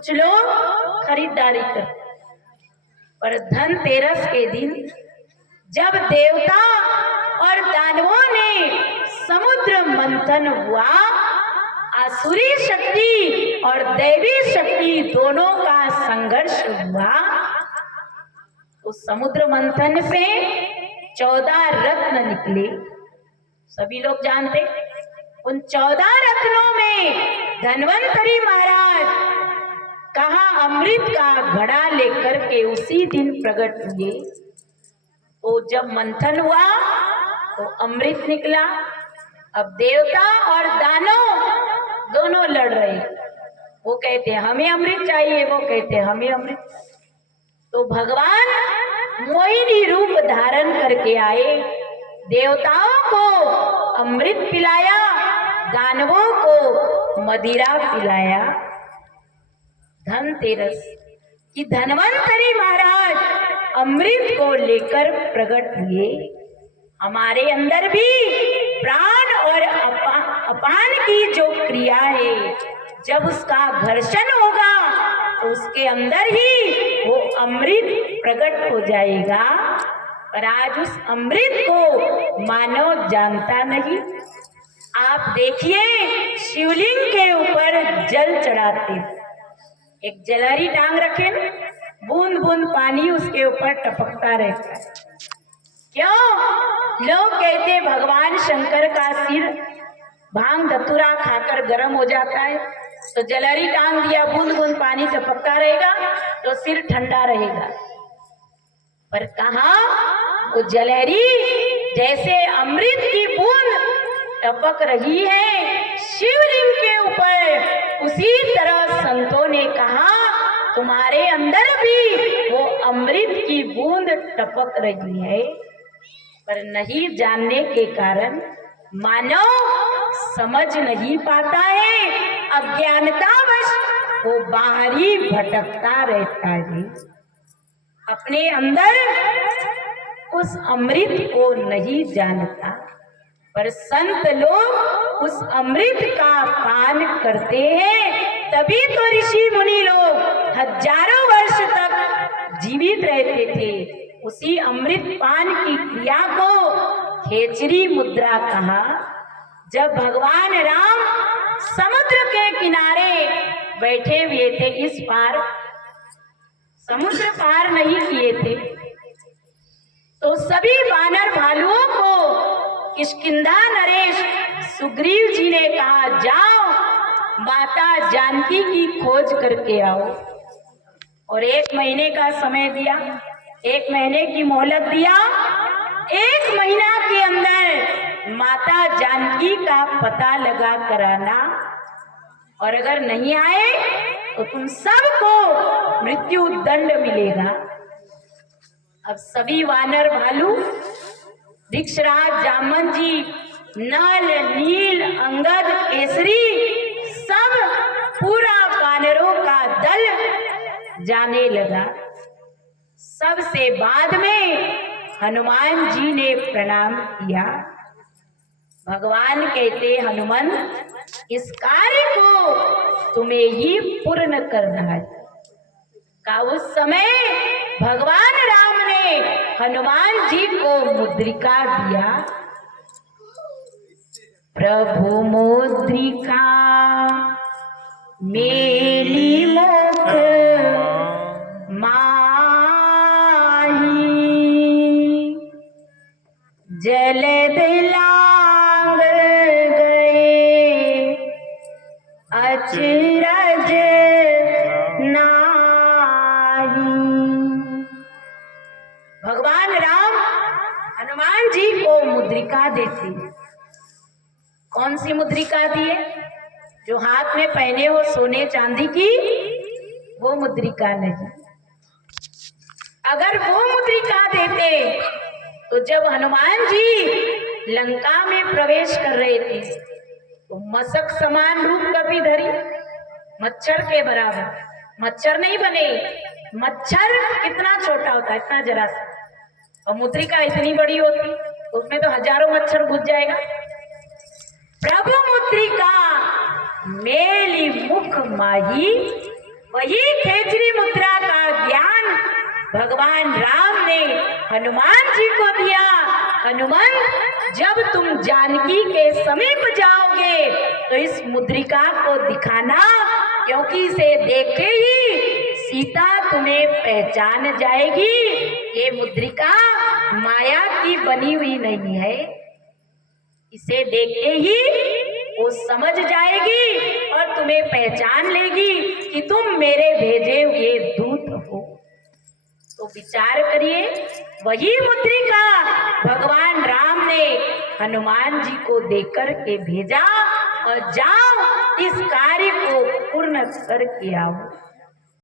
कुछ लोग खरीदारी करते, पर धनतेरस के दिन जब देवता और दानवों ने समुद्र मंथन हुआ, आसुरी शक्ति और दैवी शक्ति दोनों का संघर्ष हुआ, उस समुद्र मंथन से 14 रत्न निकले। सभी लोग जानते, उन 14 रत्नों में धन्वंतरी महाराज कहा अमृत का घड़ा लेकर के उसी दिन प्रकट हुए। तो जब मंथन हुआ तो अमृत निकला। अब देवता और दानव दोनों लड़ रहे, वो कहते हमें अमृत चाहिए, वो कहते हमें अमृत। तो भगवान मोहिनी रूप धारण करके आए, देवताओं को अमृत पिलाया, दानवों को मदिरा पिलाया। धनतेरस की धन्वंतरी महाराज अमृत को लेकर प्रकट हुए। हमारे अंदर भी प्राण और अपान की जो क्रिया है, जब उसका घर्षण होगा तो उसके अंदर ही वो अमृत प्रकट हो जाएगा। पर आज उस अमृत को मानव जानता नहीं। आप देखिए, शिवलिंग के ऊपर जल चढ़ाते, एक जलहरी टांग रखे, बूंद बूंद पानी उसके ऊपर टपकता रहता है। क्यों? लोग कहते भगवान शंकर का सिर भांग धतूरा खाकर गर्म हो जाता है, तो जलहरी टांग दिया, बूंद बूंद पानी टपकता रहेगा तो सिर ठंडा रहेगा। पर कहा वो जलहरी जैसे अमृत की बूंद टपक रही है शिवलिंग के ऊपर, उसी तरह संतों ने कहा तुम्हारे अंदर भी वो अमृत की बूंद टपक रही है। पर नहीं जानने के कारण मानव समझ नहीं पाता है, अज्ञानतावश वो बाहरी भटकता रहता है, अपने अंदर उस अमृत को नहीं जानता। पर संत लोग उस अमृत का पान करते हैं, तभी तो ऋषि मुनि लोग हजारों वर्ष तक जीवित रहते थे। उसी अमृत पान की क्रिया को खेचरी मुद्रा कहा। जब भगवान राम समुद्र के किनारे बैठे हुए थे, इस पार समुद्र पार नहीं किए थे, तो सभी वानर भालुओं को किष्किंधा नरेश सुग्रीव जी ने कहा जाओ माता जानकी की खोज करके आओ। और 1 महीने का समय दिया, 1 महीने की मोहलत दिया। 1 महीना के अंदर माता जानकी का पता लगा कराना, और अगर नहीं आए तो तुम सबको मृत्यु दंड मिलेगा। अब सभी वानर भालू, दीक्षराज, जामन जी, नल, नील, अंगद, केसरी, सब पूरा वानरों का दल जाने लगा। सबसे बाद में हनुमान जी ने प्रणाम किया। भगवान कहते हनुमंत इस कार्य को तुम्हें ही पूर्ण करना है। का उस समय भगवान राम ने हनुमान जी को मुद्रिका दिया। प्रभु मुद्रिका मेली मुख माही, जलद लांग गए अचरज नाही। भगवान राम हनुमान जी को मुद्रिका देती। कौन सी मुद्रिका दिए? जो हाथ में पहने हो सोने चांदी की, वो मुद्रिका नहीं। अगर वो मुद्रिका देते तो जब हनुमान जी लंका में प्रवेश कर रहे थे तो मशक समान रूप कभी धरी, मच्छर के बराबर, मच्छर नहीं बने। मच्छर कितना छोटा होता है, इतना जरा सा, और मुद्रिका इतनी बड़ी होती, उसमें तो हजारों मच्छर घुस जाएगा। प्रभु मुद्रिका मेली मुख माही, वही खेचरी मुद्रा का ज्ञान भगवान राम ने हनुमान जी को दिया। हनुमान, जब तुम जानकी के समीप जाओगे तो इस मुद्रिका को दिखाना, क्योंकि इसे देखे ही सीता तुम्हें पहचान जाएगी। ये मुद्रिका माया की बनी हुई नहीं है, इसे देखते ही वो समझ जाएगी और तुम्हें पहचान लेगी कि तुम मेरे भेजे हुए दूत हो। तो विचार करिए, वही मुद्रिका भगवान राम ने हनुमान जी को देकर के भेजा और जाओ इस कार्य को पूर्ण करके आओ।